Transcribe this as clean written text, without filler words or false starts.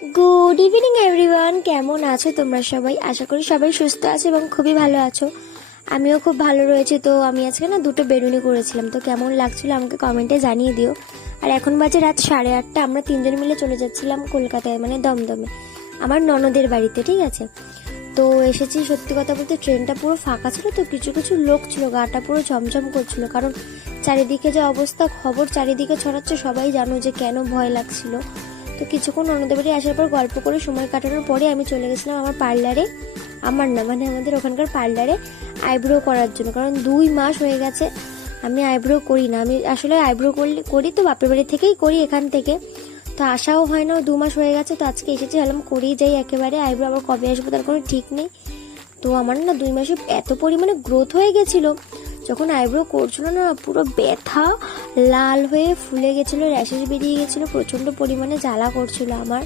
Good evening everyone, কেমন আছো তোমরা সবাই? আশা করি সবাই সুস্থ আছে এবং খুবই ভালো আছো। আমিও খুব ভালো রয়েছি। তো আমি আজকে না দুটো বেরুনি করেছিলাম, তো কেমন লাগছিল আমাকে কমেন্টে জানিয়ে দিও। আর এখন বাজে রাত 8:30। আমরা তিনজন মিলে চলে যাচ্ছিলাম কলকাতায়, মানে দমদমে, আমার ননদের বাড়িতে। ঠিক আছে, তো এসেছি। সত্যি কথা বলতে ট্রেনটা পুরো ফাঁকা ছিল, তো কিছু কিছু লোক ছিল, গাটা পুরো ঝমঝম করছিল, কারণ চারিদিকে যে অবস্থা, খবর চারিদিকে ছড়াচ্ছে, সবাই জানো যে কেন ভয় লাগছিল। তো কিছুক্ষণ ননদের বাড়ি আসার পর গল্প করে সময় কাটানোর পরে আমি চলে গেছিলাম আমার পার্লারে। আমার না, মানে আমাদের ওখানকার পার্লারে আইব্রো করার জন্য, কারণ 2 মাস হয়ে গেছে আমি আইব্রো করি না। আমি আসলে আইব্রো করি তো বাপের বাড়ি থেকেই করি, এখান থেকে তো আসাও হয় না। 2 মাস হয়ে গেছে, তো আজকে এসেছি, ভাবলাম করেই যাই একেবারে। আইব্রো আবার কবে আসবো তার কোনো ঠিক নেই। তো আমার না 2 মাসে এত পরিমাণে গ্রোথ হয়ে গেছিল, যখন আইব্রো করছিল না পুরো ব্যথা, লাল হয়ে ফুলে গেছিলো, র্যাশেস বেরিয়ে গেছিলো, প্রচণ্ড পরিমাণে জ্বালা করছিল আমার।